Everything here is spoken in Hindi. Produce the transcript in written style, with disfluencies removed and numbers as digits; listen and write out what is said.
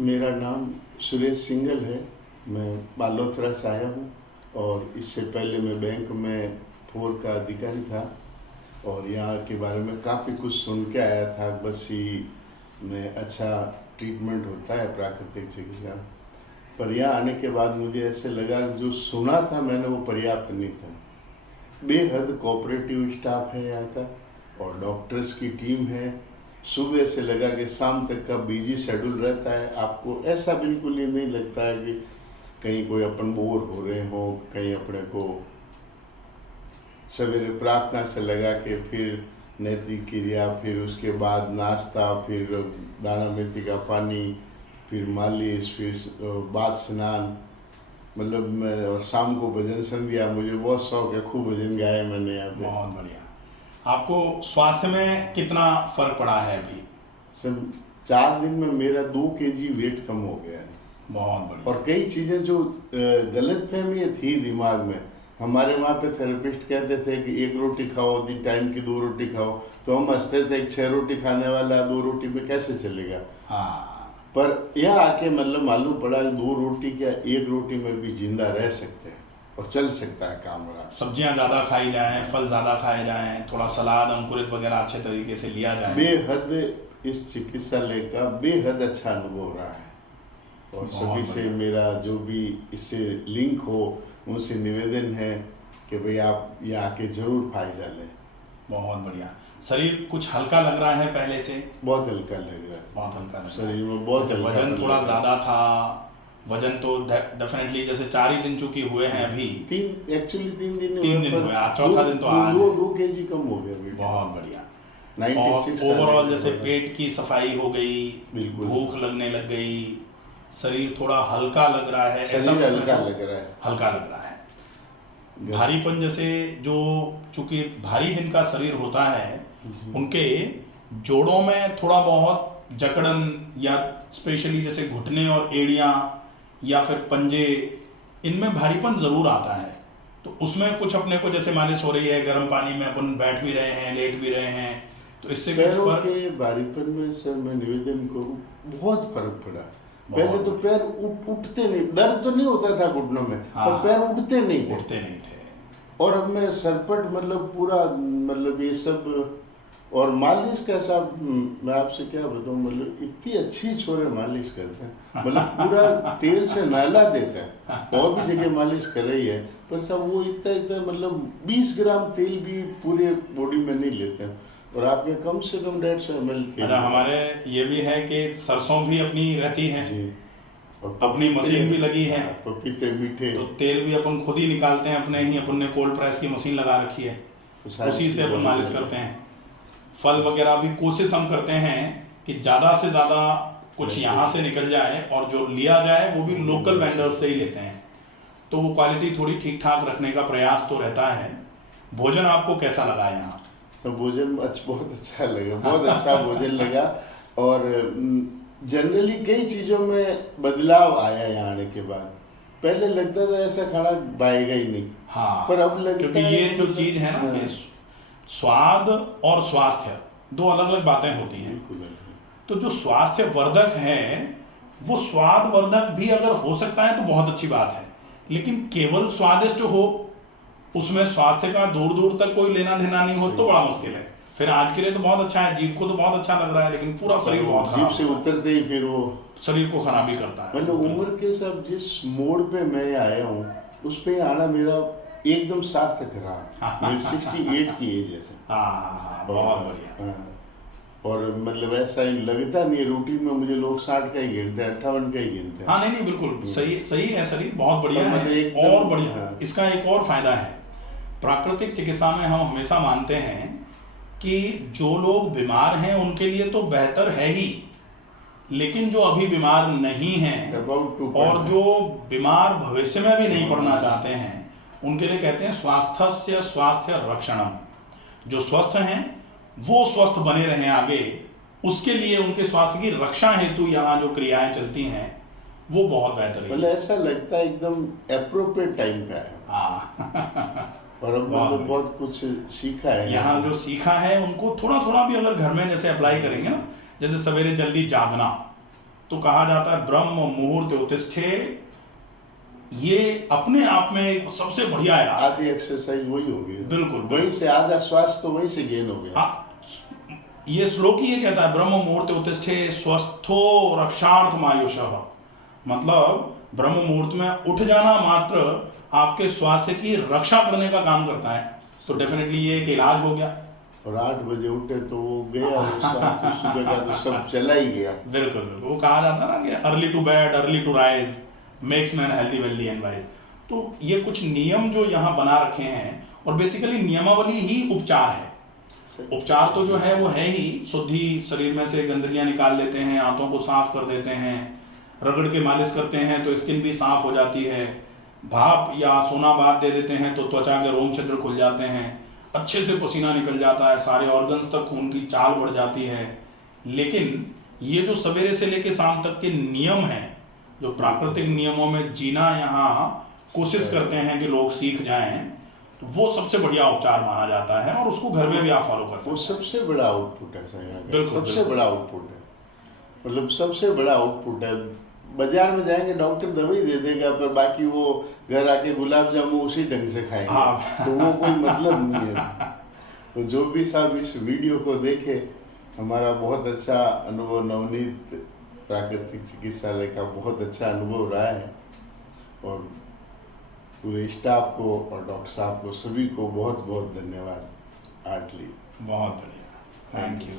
मेरा नाम सुरेश सिंघल है। मैं बालोतरा से आया हूँ और इससे पहले मैं बैंक में 4 का अधिकारी था और यहाँ के बारे में काफ़ी कुछ सुन के आया था। बस ही में अच्छा ट्रीटमेंट होता है प्राकृतिक चिकित्सा, पर यहाँ आने के बाद मुझे ऐसे लगा जो सुना था मैंने वो पर्याप्त नहीं था। बेहद कोऑपरेटिव स्टाफ है यहाँ का और डॉक्टर्स की टीम है। सुबह से लगा के शाम तक का बिजी शेड्यूल रहता है। आपको ऐसा बिल्कुल ही नहीं लगता है कि कहीं कोई अपन बोर हो रहे हो। कहीं अपने को सवेरे प्रार्थना से लगा के फिर नैतिक क्रिया, फिर उसके बाद नाश्ता, फिर दाना मेथी का पानी, फिर मालिश, फिर बाद स्नान, मतलब मैं और शाम को भजन संध्या। मुझे बहुत शौक है, खूब भजन गाए मैंने यहाँ पे। बहुत बढ़िया। आपको स्वास्थ्य में कितना फर्क पड़ा है अभी? सर 4 दिन में मेरा 2 kg वेट कम हो गया है। बहुत बढ़िया। और कई चीज़ें जो गलत फहमी थी दिमाग में, हमारे वहाँ पे थेरेपिस्ट कहते थे कि 1 रोटी खाओ, 3 टाइम की 2 रोटी खाओ, तो हम हंसते थे कि 6 रोटी खाने वाला 2 रोटी में कैसे चलेगा। हाँ। पर यहाँ आके मतलब मालूम पड़ा कि 2 रोटी क्या 1 रोटी में भी जिंदा रह सकते हैं और चल सकता है काम। रहा सब्जियां ज़्यादा खाई जाएं, फल ज़्यादा खाए जाएं, थोड़ा सलाद अंकुरित वगैरह अच्छे तरीके से लिया जाए। बेहद इस चिकित्सालय का बेहद अच्छा अनुभव रहा है और सभी से मेरा जो भी इससे लिंक हो उनसे निवेदन है कि भाई आप यहाँ आके जरूर फायदा लें। बहुत बढ़िया। शरीर कुछ हल्का लग रहा है पहले से? बहुत हल्का लग रहा है। बहुत हल्का लग रहा है शरीर में बहुत हल्का। वजन थोड़ा ज़्यादा था? वजन तो डेफिनेटली जैसे 4 ही दिन चूंकि हुए हैं अभी। 3 दिन हुए, आज चौथा दिन तो आज 2 kg कम हो गया। बहुत बढ़िया। 96 ओवरऑल जैसे पेट की सफाई हो गई, बिल्कुल भूख लगने लग गई, शरीर थोड़ा हल्का लग रहा है। शरीर हल्का लग रहा है। हल्का लग रहा है। भारीपन जैसे जो चूंकि भारी जिनका शरीर होता है उनके जोड़ों में थोड़ा बहुत जकड़न या स्पेशली जैसे घुटने और एड़ियां या फिर पंजे, इनमें भारीपन जरूर आता है। तो उसमें कुछ अपने को जैसे मालिश हो रही है गर्म पानी में, अपन बैठ भी रहे हैं, लेट भी रहे हैं, तो इससे पैरों के भारीपन में सर मैं निवेदन करूं बहुत फर्क पड़ा। पहले तो पैर उठते नहीं, दर्द तो नहीं होता था घुटनों में, हाँ, पर पैर उठते नहीं थे। और अब मैं सरपट मतलब पूरा मतलब ये सब। और मालिश का साहब मैं आपसे क्या बताऊं, मतलब इतनी अच्छी छोरे मालिश करते हैं, मतलब पूरा तेल से नहला देते हैं। और भी जगह मालिश कर रही है पर साहब वो इतना मतलब 20 ग्राम तेल भी पूरे बॉडी में नहीं लेते हैं और आपके कम से कम 150 ml तेल। हमारे ये भी है कि सरसों भी अपनी रहती है जी, और अपनी मशीन भी लगी है, पपीते मीठे, तो तेल भी अपन खुद ही निकालते हैं अपने ही। अपन ने कोल्ड प्रेस की मशीन लगा रखी है, उसी से अपन मालिश करते हैं। फल वगैरह भी कोशिश हम करते हैं कि ज़्यादा से ज़्यादा कुछ यहाँ से निकल जाए और जो लिया जाए वो भी लोकल वेंडर से ही लेते हैं, तो वो क्वालिटी थोड़ी ठीक ठाक रखने का प्रयास तो रहता है। भोजन आपको कैसा लगा यहाँ? तो भोजन बहुत अच्छा लगा, बहुत अच्छा भोजन लगा। और जनरली कई चीज़ों में बदलाव आया यहाँ आने के बाद। पहले लगता था ऐसा खाना पाएगा ही नहीं, हाँ, पर अब लगता क्योंकि है ये जो चीज़ है ना कि स्वाद और स्वास्थ्य 2 अलग अलग बातें होती हैं। तो जो स्वास्थ्य वर्धक है वो स्वाद वर्धक भी अगर हो सकता है तो बहुत अच्छी बात है, लेकिन केवल स्वादिष्ट हो उसमें स्वास्थ्य का दूर दूर तक कोई लेना देना नहीं हो तो बड़ा मुश्किल है। फिर आज के लिए तो बहुत अच्छा है, जीभ को तो बहुत अच्छा लग रहा है, लेकिन पूरा शरीर बहुत जीभ से उतरते ही फिर वो शरीर को खराबी करता है। मतलब उम्र के सब जिस मोड़ पे मैं आया हूँ उस पे आना मेरा एकदम सार्थक रहा। मेरी 68 की एज है। हाँ, बहुत बढ़िया। और मतलब ऐसा ही लगता नहीं है, रूटीन में मुझे लोग 60 का ही गिनते हैं, 58 का ही गिनते हैं। हाँ, नहीं बिल्कुल सही है शरीर, बहुत बढ़िया है। और बढ़िया इसका एक और फायदा है, प्राकृतिक चिकित्सा में हम हमेशा मानते हैं कि जो लोग बीमार हैं उनके लिए तो बेहतर है ही, लेकिन जो अभी बीमार नहीं हैं और जो बीमार भविष्य में भी नहीं पड़ना चाहते हैं उनके लिए कहते हैं स्वास्थ्य स्वास्थ्य रक्षणम। जो स्वस्थ हैं वो स्वस्थ बने रहें आगे, उसके लिए उनके स्वास्थ्य की रक्षा हेतु यहाँ जो क्रियाएं चलती हैं वो बहुत बेहतर है। मतलब ऐसा लगता है एकदम एप्रोप्रिएट टाइम का है। हाँ और अब मतलब बहुत कुछ सीखा है यहाँ। जो सीखा है उनको थोड़ा थोड़ा भी अगर घर में जैसे अप्लाई करेंगे ना, जैसे सवेरे जल्दी जागना, तो कहा जाता है ब्रह्म मुहूर्त उत्तिष्ठे, ये अपने आप में एक सबसे बढ़िया है। आधी एक्सरसाइज वही हो गई, बिल्कुल, वहीं से आधा स्वास्थ्य तो वहीं से गेन हो गया। ये श्लोक ही ये कहता है ब्रह्म मुहूर्त उत्तिष्ठे स्वस्थो रक्षार्थम आयुषः, मतलब ब्रह्म मुहूर्त में उठ जाना मात्र आपके स्वास्थ्य की रक्षा करने का काम करता है। तो डेफिनेटली ये एक इलाज हो गया। और 8 बजे उठे तो वो गया स्वास्थ्य, सुबह का तो सब चला ही गया। बिल्कुल बिल्कुल, वो कहा जाता है ना कि early to bed early to rise makes man healthy wealthy and wise. तो ये कुछ नियम जो यहाँ बना रखे हैं, और बेसिकली नियमावली ही उपचार है। उपचार तो जो है वो है ही शुद्धि, शरीर में से गंदगियां निकाल लेते हैं, आंतों को साफ कर देते हैं, रगड़ के मालिश करते हैं तो स्किन भी साफ हो जाती है, भाप या सोना बाथ दे देते हैं तो त्वचा के रोम छिद्र खुल जाते हैं, अच्छे से पसीना निकल जाता है, सारे ऑर्गन्स तक खून की चाल बढ़ जाती है। लेकिन ये जो सवेरे से लेकर शाम तक के नियम हैं, जो प्राकृतिक नियमों में जीना यहाँ कोशिश करते हैं कि लोग सीख जाएं, तो वो सबसे बढ़िया उपचार माना जाता है और उसको घर में भी आप फॉलो कर सकते हैं। वो सबसे बड़ा आउटपुट है सर, बिल्कुल, सबसे बड़ा आउटपुट है, मतलब सबसे बड़ा आउटपुट है। बाजार में जाएंगे डॉक्टर दवाई दे देगा, पर बाकी वो घर आके गुलाब जामुन उसी ढंग से खाएंगे। हाँ। तो वो कोई मतलब नहीं है। तो जो भी साहब इस वीडियो को देखे, हमारा बहुत अच्छा अनुभव नवनीत प्राकृतिक चिकित्सालय का बहुत अच्छा अनुभव रहा है, और पूरे स्टाफ को और डॉक्टर साहब को सभी को बहुत बहुत धन्यवाद। आर्टली बहुत बढ़िया, थैंक यू।